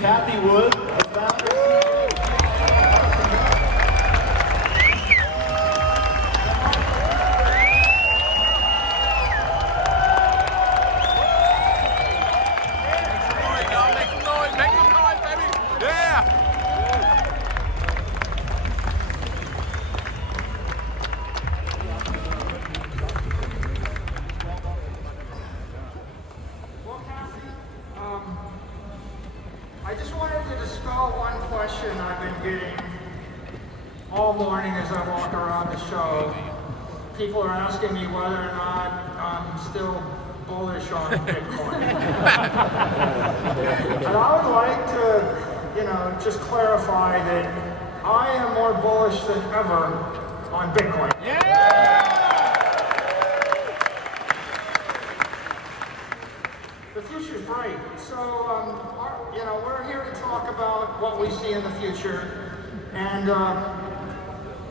Cathy Wood, the founder. I just wanted to dispel one question I've been getting all morning as I walk around the show. People are asking me whether or not I'm still bullish on Bitcoin. And I would like to, just clarify that I am more bullish than ever on Bitcoin. The future's bright. So, we're here to talk about what we see in the future. And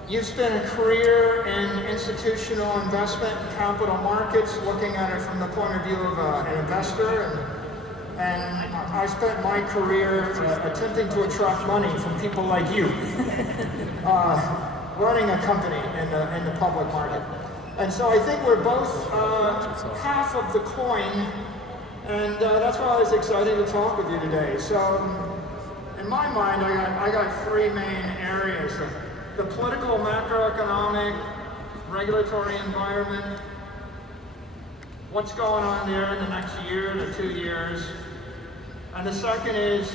you've spent a career in institutional investment and capital markets, looking at it from the point of view of an investor. And I spent my career attempting to attract money from people like you, running a company in the public market. And so I think we're both half of the coin. And that's why I was excited to talk with you today. So, in my mind, I got three main areas: the political, macroeconomic, regulatory environment, what's going on there in the next year to 2 years, and the second is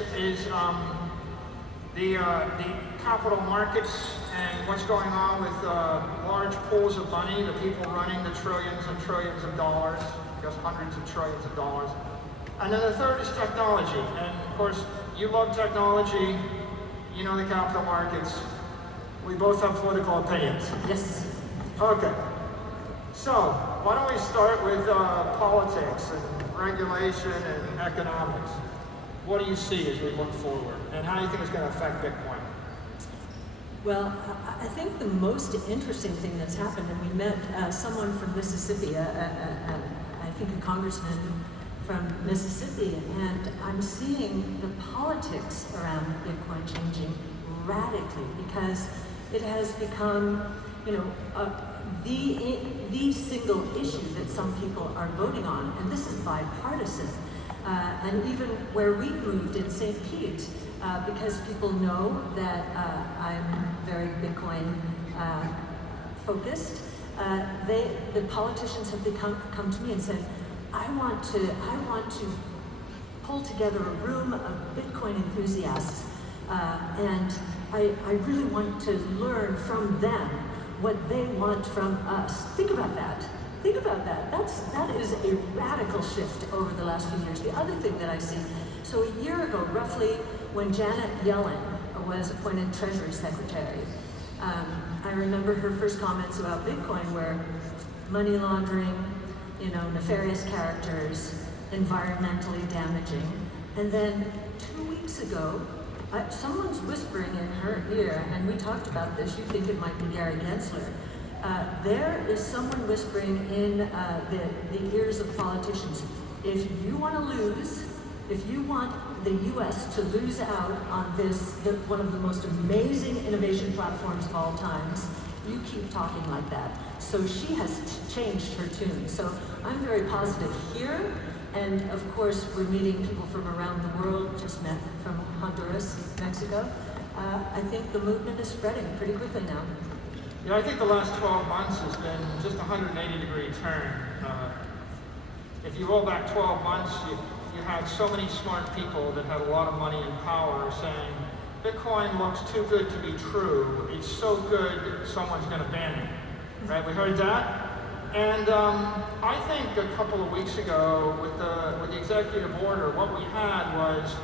the capital markets and what's going on with large pools of money, the people running the trillions and trillions of dollars. Hundreds of trillions of dollars. And then the third is technology. And of course, you love technology, you know the capital markets. We both have political opinions. Yes. Okay. So, why don't we start with politics and regulation and economics? What do you see as we look forward? And how do you think it's going to affect Bitcoin? Well, I think the most interesting thing that's happened, and we met someone from Mississippi, I think a congressman from Mississippi, and I'm seeing the politics around Bitcoin changing radically because it has become, the single issue that some people are voting on, and this is bipartisan. And even where we moved in St. Pete, because people know that I'm very Bitcoin focused, the politicians have come to me and said, I want to pull together a room of Bitcoin enthusiasts, and I really want to learn from them what they want from us. Think about that. Think about that. That is a radical shift over the last few years. The other thing that I see, so a year ago, roughly, when Janet Yellen was appointed Treasury Secretary, I remember her first comments about Bitcoin were money laundering, nefarious characters, environmentally damaging. And then 2 weeks ago, someone's whispering in her ear, and we talked about this, you think it might be Gary Gensler. There is someone whispering in the ears of politicians, if you want to lose, if you want the US to lose out on this, one of the most amazing innovation platforms of all times, you keep talking like that. So she has changed her tune. So I'm very positive here. And of course, we're meeting people from around the world, just met from Honduras, Mexico. I think the movement is spreading pretty quickly now. Yeah, I think the last 12 months has been just a 180-degree turn. If you roll back 12 months, you had so many smart people that had a lot of money and power saying, Bitcoin looks too good to be true. It's so good, someone's going to ban it. Right? We heard that. And I think a couple of weeks ago, with the executive order, what we had was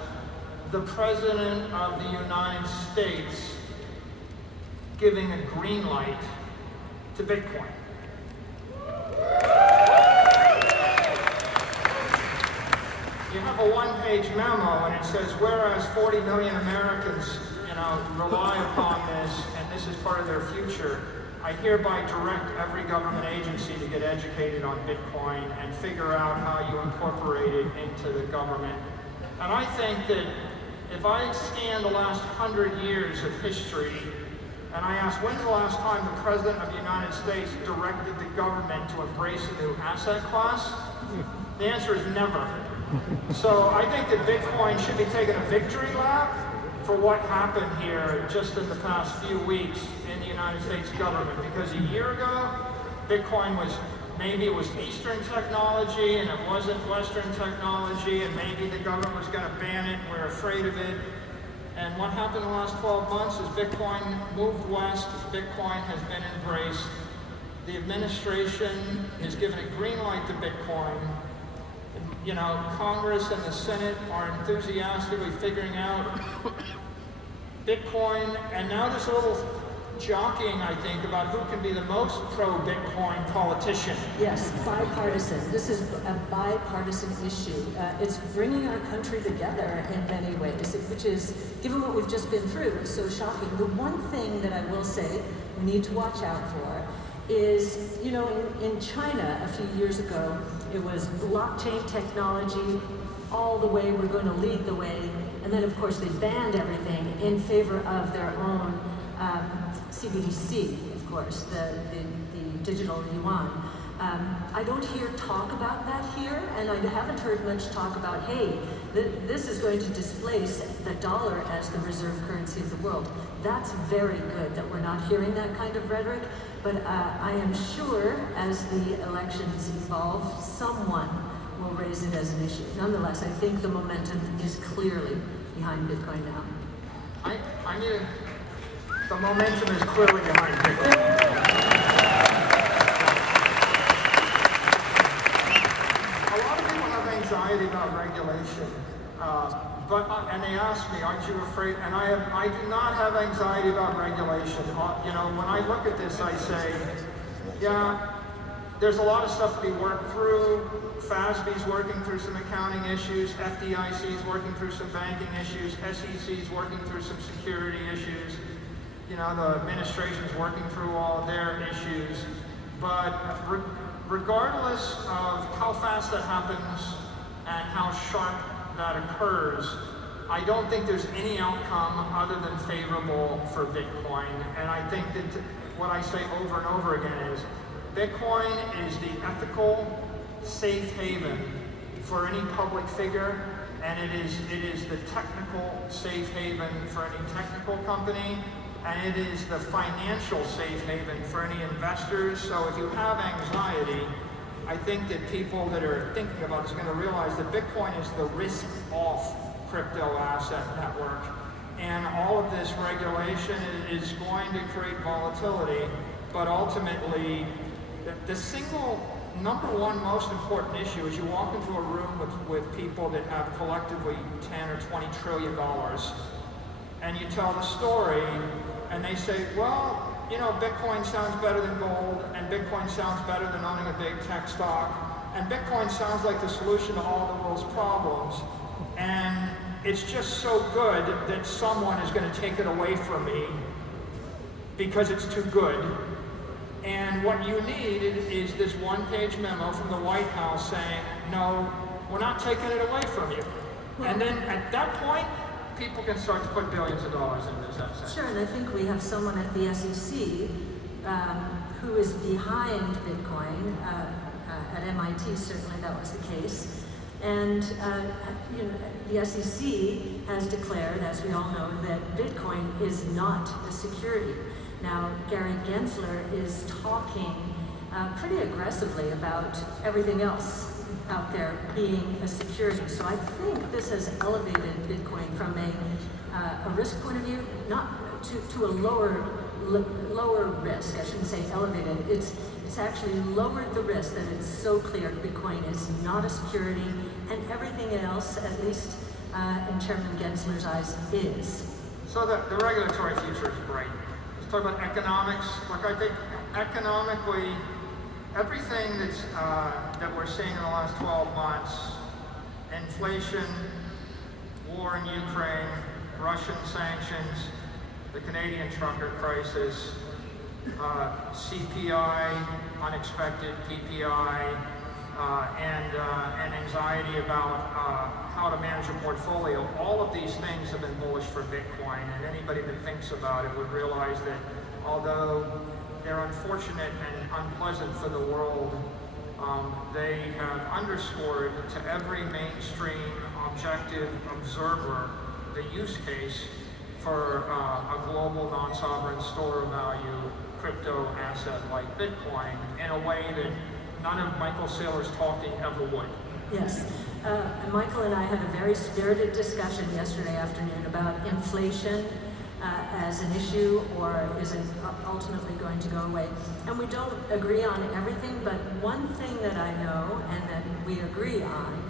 the President of the United States giving a green light to Bitcoin. You have a one-page memo, and it says, whereas 40 million Americans, rely upon this, and this is part of their future, I hereby direct every government agency to get educated on Bitcoin and figure out how you incorporate it into the government. And I think that if I scan the last 100 years of history, and I ask, when's the last time the President of the United States directed the government to embrace a new asset class? The answer is never. So I think that Bitcoin should be taking a victory lap for what happened here just in the past few weeks in the United States government. Because a year ago, Bitcoin was, maybe it was Eastern technology and it wasn't Western technology, and maybe the government was going to ban it and we're afraid of it. And what happened in the last 12 months is Bitcoin moved west, Bitcoin has been embraced. The administration has given a green light to Bitcoin. You know, Congress and the Senate are enthusiastically figuring out Bitcoin, and now there's a little jockeying, I think, about who can be the most pro-Bitcoin politician. Yes, bipartisan. This is a bipartisan issue. It's bringing our country together in many ways, which is, given what we've just been through, is so shocking. The one thing that I will say we need to watch out for is, you know, in China a few years ago, it was blockchain technology all the way, we're going to lead the way. And then, of course, they banned everything in favor of their own CBDC, of course, the digital yuan. I don't hear talk about that here, and I haven't heard much talk about, hey, this is going to displace the dollar as the reserve currency of the world. That's very good that we're not hearing that kind of rhetoric, but I am sure as the elections evolve, someone will raise it as an issue. Nonetheless, I think the momentum is clearly behind Bitcoin now. I knew the momentum is clearly behind Bitcoin. A lot of people have anxiety about regulation, and they ask me, "Aren't you afraid?" And I do not have anxiety about regulation. You know, when I look at this, I say, yeah, there's a lot of stuff to be worked through. FASB's working through some accounting issues, FDIC's working through some banking issues, SEC's working through some security issues. You know, the administration's working through all of their issues. But regardless of how fast that happens and how sharp that occurs, I don't think there's any outcome other than favorable for Bitcoin. And I think that what I say over and over again is, Bitcoin is the ethical safe haven for any public figure, and it is the technical safe haven for any technical company, and it is the financial safe haven for any investors. So if you have anxiety, I think that people that are thinking about this are going to realize that Bitcoin is the risk-off crypto asset network, and all of this regulation is going to create volatility, but ultimately the single number one most important issue is you walk into a room with people that have collectively 10 or 20 trillion dollars, and you tell the story, and they say, well, you know, Bitcoin sounds better than gold, and Bitcoin sounds better than owning a big tech stock, and Bitcoin sounds like the solution to all the world's problems, and it's just so good that someone is going to take it away from me because it's too good. And what you need is this one-page memo from the White House saying, no, we're not taking it away from you. And then at that point, people can start to put billions of dollars into this asset. Sure, and I think we have someone at the SEC who is behind Bitcoin. At MIT, certainly that was the case. And you know, the SEC has declared, as we all know, that Bitcoin is not a security. Now, Gary Gensler is talking pretty aggressively about everything else out there being a security. So I think this has elevated Bitcoin from a risk point of view, not to a lower risk. I shouldn't say elevated. It's actually lowered the risk that it's so clear Bitcoin is not a security, and everything else, at least in Chairman Gensler's eyes, is. So the regulatory future is bright. Let's talk about economics. Look, I think economically, everything that we're seeing in the last 12 months, inflation, war in Ukraine, Russian sanctions, the Canadian trucker crisis, CPI, unexpected PPI, and anxiety about how to manage a portfolio. All of these things have been bullish for Bitcoin, and anybody that thinks about it would realize that although they're unfortunate and unpleasant for the world, they have underscored to every mainstream objective observer the use case for a global non-sovereign store of value crypto asset like Bitcoin in a way that none of Michael Saylor's talking ever would. Yes. Michael and I had a very spirited discussion yesterday afternoon about inflation as an issue, or is it ultimately going to go away? And we don't agree on everything, but one thing that I know and that we agree on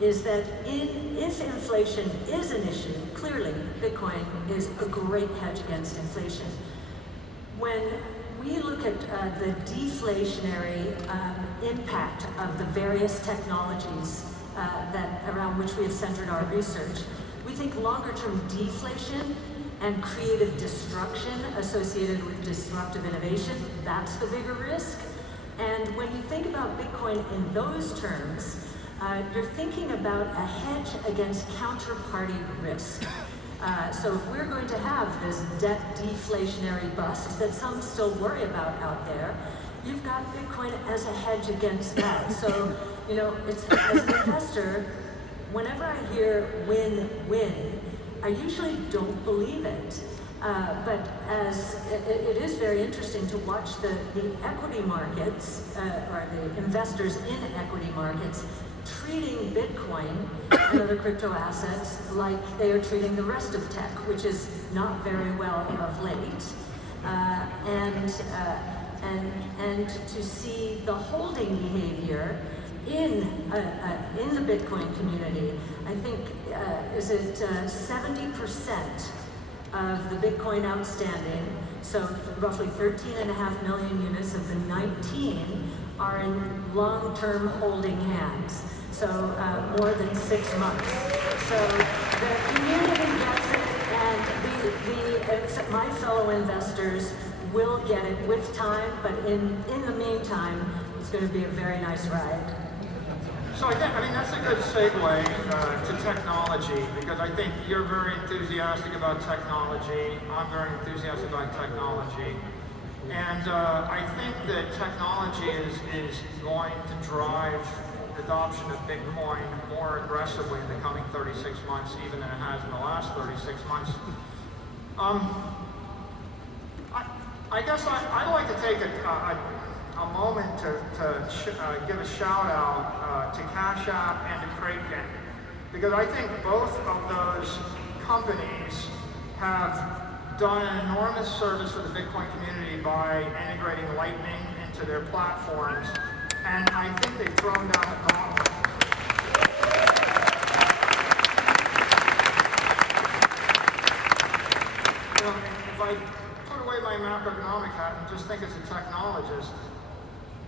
is that if inflation is an issue, clearly Bitcoin is a great hedge against inflation. When we look at the deflationary impact of the various technologies around which we have centered our research, we think longer-term deflation and creative destruction associated with disruptive innovation, that's the bigger risk. And when you think about Bitcoin in those terms, you're thinking about a hedge against counterparty risk. So if we're going to have this debt deflationary bust that some still worry about out there, you've got Bitcoin as a hedge against that. So, it's, as an investor, whenever I hear win-win, I usually don't believe it. But as it is very interesting to watch the equity markets, or the investors in equity markets, treating Bitcoin and other crypto assets like they are treating the rest of tech, which is not very well of late. And to see the holding behavior in the Bitcoin community, I think, is it 70% of the Bitcoin outstanding, so roughly 13.5 million units of the 19 are in long-term holding hands, so more than 6 months. So the community gets it, and my fellow investors will get it with time, but in the meantime, it's going to be a very nice ride. So I mean, that's a good segue to technology, because I think you're very enthusiastic about technology. I'm very enthusiastic about technology. And I think that technology is going to drive the adoption of Bitcoin more aggressively in the coming 36 months, even than it has in the last 36 months. I guess I'd like to take a moment to give a shout out to Cash App and to Kraken, because I think both of those companies have done an enormous service for the Bitcoin community by integrating Lightning into their platforms, and I think they've thrown down the gauntlet. If I put away my macroeconomic hat and just think as a technologist,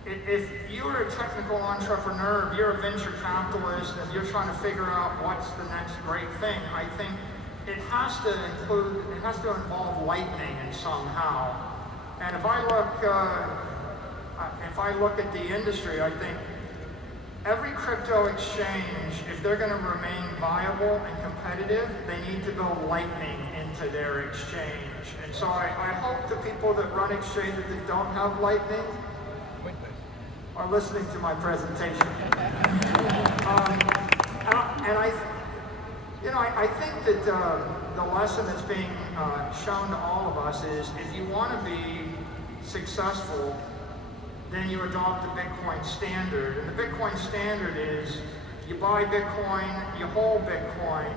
if you're a technical entrepreneur, if you're a venture capitalist, and you're trying to figure out what's the next great thing, I think it has to involve Lightning in somehow. And if I look at the industry, I think every crypto exchange, if they're going to remain viable and competitive, they need to build Lightning into their exchange. And so I hope the people that run exchanges that don't have Lightning are listening to my presentation. I think that the lesson that's being shown to all of us is, if you want to be successful, then you adopt the Bitcoin standard. And the Bitcoin standard is, you buy Bitcoin, you hold Bitcoin,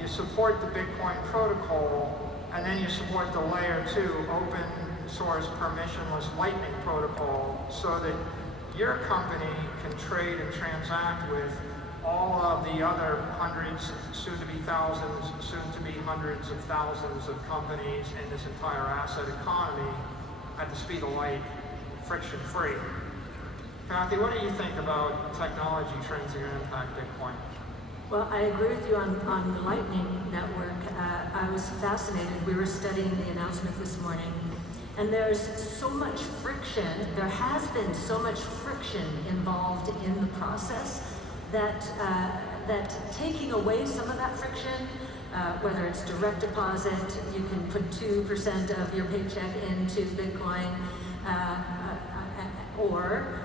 you support the Bitcoin protocol, and then you support the layer 2 open source permissionless Lightning protocol, so that your company can trade and transact with all of the other hundreds, soon to be thousands, soon to be hundreds of thousands of companies in this entire asset economy at the speed of light, friction-free. Cathy, what do you think about technology trends that are going to impact Bitcoin? Well, I agree with you on the Lightning Network. I was fascinated. We were studying the announcement this morning, And there's so much friction, there has been so much friction involved in the process that, that taking away some of that friction, whether it's direct deposit, you can put 2% of your paycheck into Bitcoin, or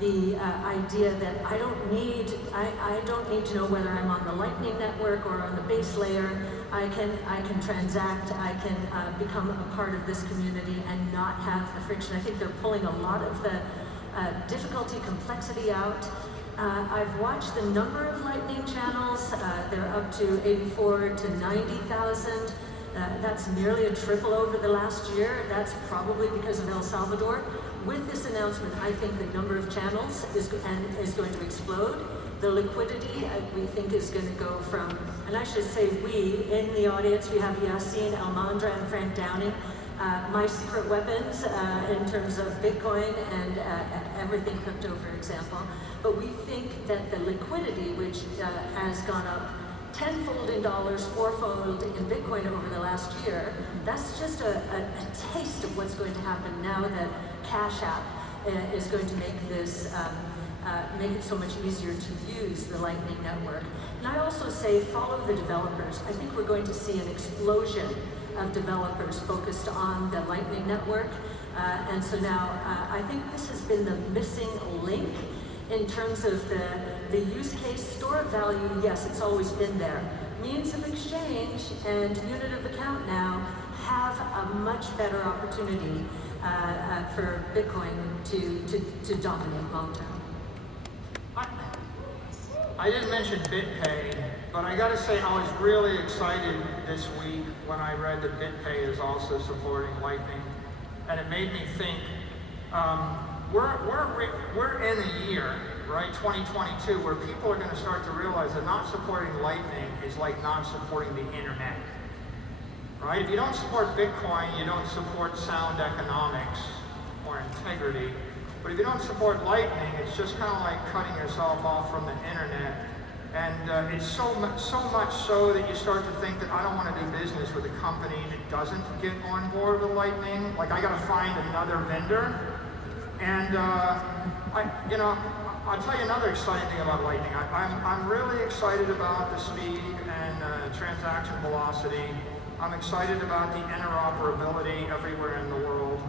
the idea that I don't need to know whether I'm on the Lightning Network or on the base layer. I can transact, I can become a part of this community and not have the friction. I think they're pulling a lot of the difficulty, complexity out. I've watched the number of Lightning channels. They're up to 84 to 90,000. That's nearly a triple over the last year. That's probably because of El Salvador. With this announcement, I think the number of channels is going to explode. The liquidity, we think, is going to go from, and I should say we, in the audience, we have Yassine Almandra and Frank Downing, my secret weapons in terms of Bitcoin and everything crypto, for example. But we think that the liquidity, which has gone up tenfold in dollars, fourfold in Bitcoin over the last year, that's just a taste of what's going to happen now that Cash App is going to make this, make it so much easier to use the Lightning Network. And I also say follow the developers. I think we're going to see an explosion of developers focused on the Lightning Network. And so now I think this has been the missing link in terms of the use case. Store of value, yes, it's always been there. Means of exchange and unit of account now have a much better opportunity for Bitcoin to dominate long term. I didn't mention BitPay, but I gotta say I was really excited this week when I read that BitPay is also supporting Lightning, and it made me think, we're in a year, right, 2022, where people are gonna start to realize that not supporting Lightning is like not supporting the internet, right? If you don't support Bitcoin, you don't support sound economics or integrity. But if you don't support Lightning, it's just kind of like cutting yourself off from the internet. And it's so much so that you start to think that I don't want to do business with a company that doesn't get on board with Lightning. Like, I got to find another vendor. And I'll tell you another exciting thing about Lightning. I'm really excited about the speed and transaction velocity. I'm excited about the interoperability everywhere in the world.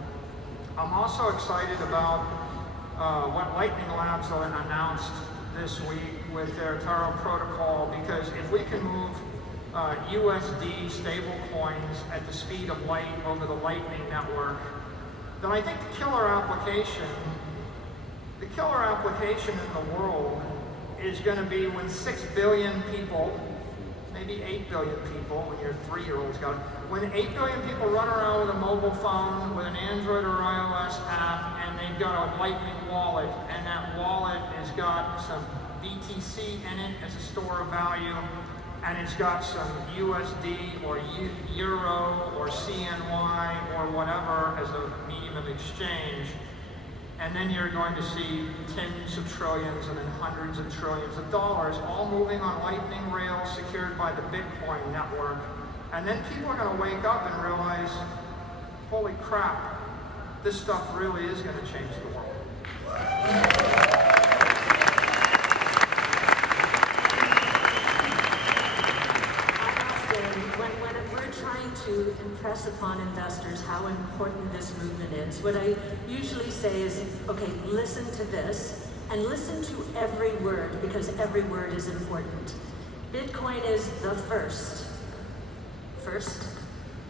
I'm also excited about what Lightning Labs announced this week with their Taro protocol, because if we can move USD stable coins at the speed of light over the Lightning Network, then I think the killer application in the world is going to be when 6 billion people, maybe 8 billion people, when your 3-year-old's got it, when 8 billion people run around with a mobile phone, with an Android or iOS app, and they've got a Lightning wallet, and that wallet has got some BTC in it as a store of value, and it's got some USD or Euro or CNY or whatever as a medium of exchange. And then you're going to see tens of trillions and then hundreds of trillions of dollars all moving on Lightning rails secured by the Bitcoin network. And then people are going to wake up and realize, holy crap, this stuff really is going to change the world. When we're trying to impress upon investors how important this movement is, what I usually say is, okay, listen to this, and listen to every word, because every word is important. Bitcoin is the first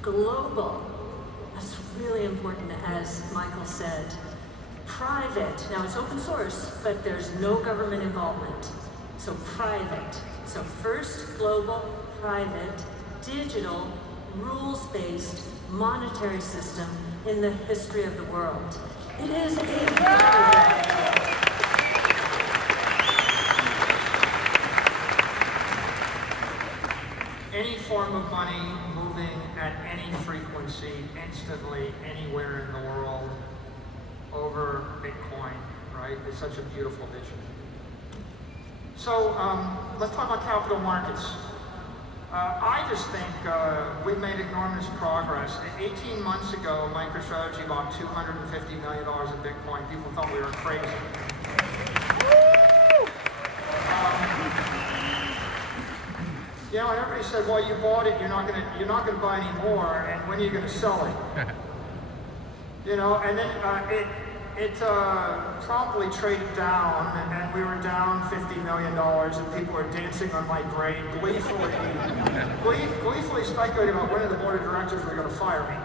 global, that's really important, as Michael said. Private, now it's open source, but there's no government involvement. So private, so first global, private, digital, rules-based monetary system in the history of the world. It is a any form of money moving at any frequency, instantly, anywhere in the world, over Bitcoin, right? It's such a beautiful vision. So let's talk about capital markets. I just think we've made enormous progress. 18 months ago, MicroStrategy bought $250 million of Bitcoin. People thought we were crazy. You know, and everybody said, "Well, you bought it. You're not gonna buy any more. And when are you gonna sell it?" You know, and then it promptly traded down, and we were down $50 million, and people were dancing on my grave, gleefully speculating about when the board of directors were going to fire me.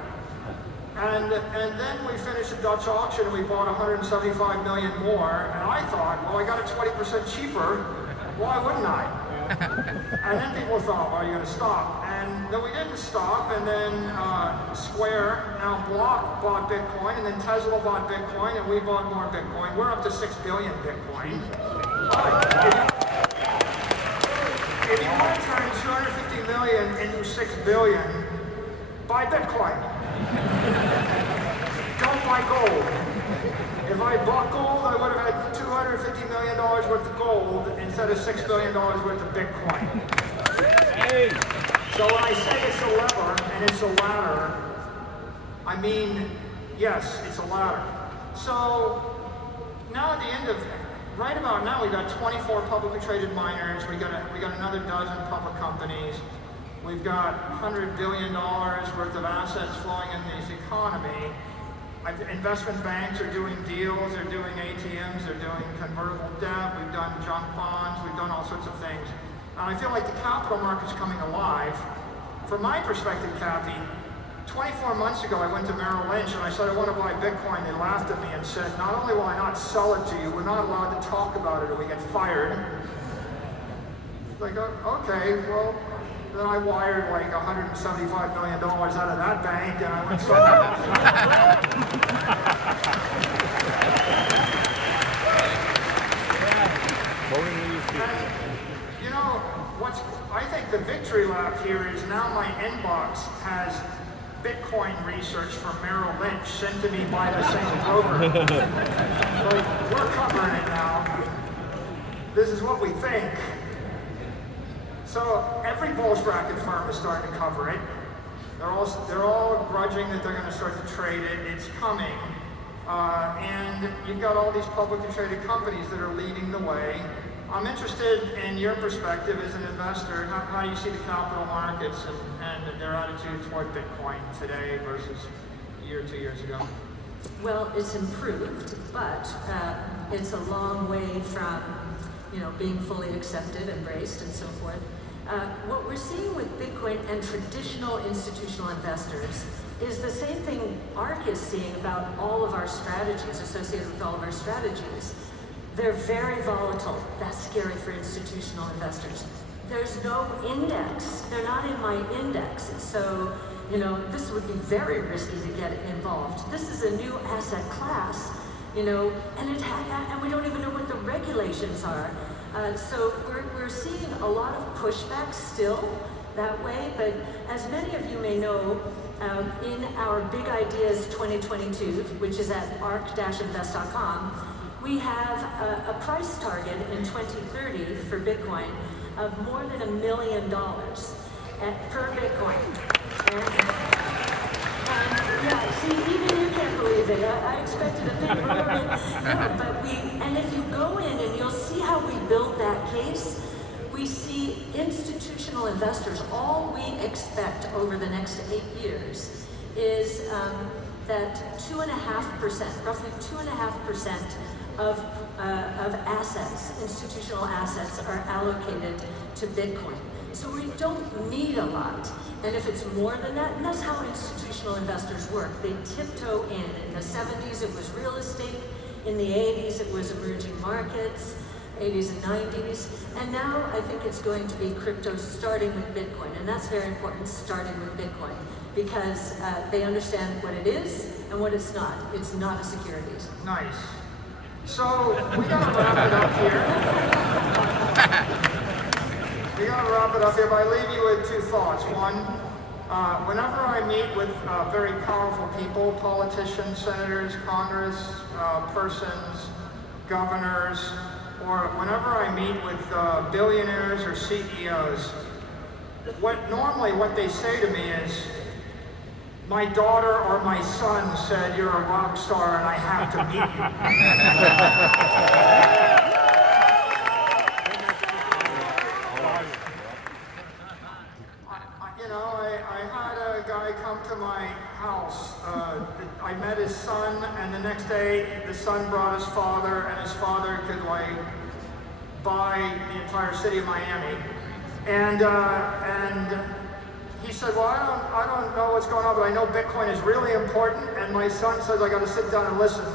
And then we finished the Dutch auction, and we bought 175 million more, and I thought, well, I got it 20% cheaper, why wouldn't I? And then people thought, well, you're going to stop. And then we didn't stop, and then Square, now Block, bought Bitcoin, and then Tesla bought Bitcoin, and we bought more Bitcoin. We're up to 6 billion Bitcoin. If you want to turn 250 million into 6 billion, buy Bitcoin. Don't buy gold. If I bought gold, I would have had $250 million worth of gold instead of $6 billion worth of Bitcoin. Hey. So when I say it's a lever and it's a ladder, I mean, yes, it's a ladder. So now at the end of, right about now, we've got 24 publicly traded miners. We got another dozen public companies. We've got $100 billion worth of assets flowing in this economy. Investment banks are doing deals, they're doing ATMs, they're doing convertible debt, we've done junk bonds, we've done all sorts of things. And I feel like the capital market's coming alive. From my perspective, Cathy, 24 months ago I went to Merrill Lynch and I said I want to buy Bitcoin. They laughed at me and said, not only will I not sell it to you, we're not allowed to talk about it or we get fired. Like, okay, well, then I wired like $175 million out of that bank, and I went somewhere else. And, you know, I think the victory lap here is now my inbox has Bitcoin research from Merrill Lynch sent to me by the same broker. Like, we're covering it now. This is what we think. So every bulge bracket firm is starting to cover it. They're all grudging that they're going to start to trade it. It's coming. And you've got all these publicly traded companies that are leading the way. I'm interested in your perspective as an investor, how you see the capital markets and their attitude toward Bitcoin today versus a year or 2 years ago. Well, it's improved, but it's a long way from, you know, being fully accepted, embraced, and so forth. What we're seeing with Bitcoin and traditional institutional investors is the same thing ARK is seeing about all of our strategies, associated with all of our strategies. They're very volatile. That's scary for institutional investors. There's no index. They're not in my index. So, you know, this would be very risky to get involved. This is a new asset class, you know, and we don't even know what the regulations are. So we're seeing a lot of pushback still that way, but as many of you may know, in our Big Ideas 2022, which is at ark-invest.com, we have a price target in 2030 for Bitcoin of more than $1 million per Bitcoin. And yeah, see, even you can't believe it. I expected a big roar, but and if you go in and you'll see how we build that case, we see institutional investors, all we expect over the next 8 years is that 2.5%, roughly 2.5% of assets, institutional assets, are allocated to Bitcoin. So we don't need a lot. And if it's more than that, and that's how institutional investors work. They tiptoe in. In the 70s, it was real estate. In the 80s, it was emerging markets, 80s and 90s. And now I think it's going to be crypto starting with Bitcoin. And that's very important, starting with Bitcoin, because they understand what it is and what it's not. It's not a securities. Nice. So we gotta wrap it up here. We gotta wrap it up here, but I leave you with two thoughts. One, whenever I meet with very powerful people, politicians, senators, Congress, persons, governors, or whenever I meet with billionaires or CEOs, Normally what they say to me is, my daughter or my son said you're a rock star and I have to meet you. You know, I had a guy come to my house. I met his son, and the next day the son brought his father, and his father could like buy the entire city of Miami. And he said, well, I don't know what's going on, but I know Bitcoin is really important, and my son says I got to sit down and listen.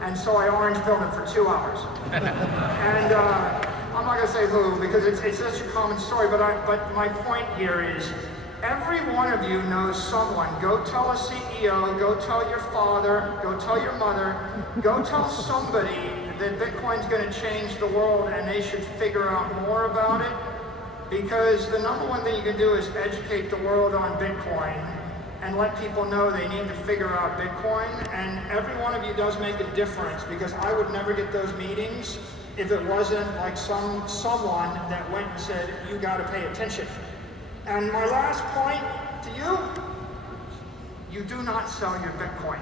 And so I orange pilled him for 2 hours. And I'm not going to say who, because it's such a common story, but my point here is, every one of you knows someone. Go tell a CEO, go tell your father, go tell your mother, go tell somebody that Bitcoin's going to change the world and they should figure out more about it. Because the number one thing you can do is educate the world on Bitcoin and let people know they need to figure out Bitcoin. And every one of you does make a difference, because I would never get those meetings if it wasn't like someone that went and said, you got to pay attention. And my last point to you, you do not sell your Bitcoin.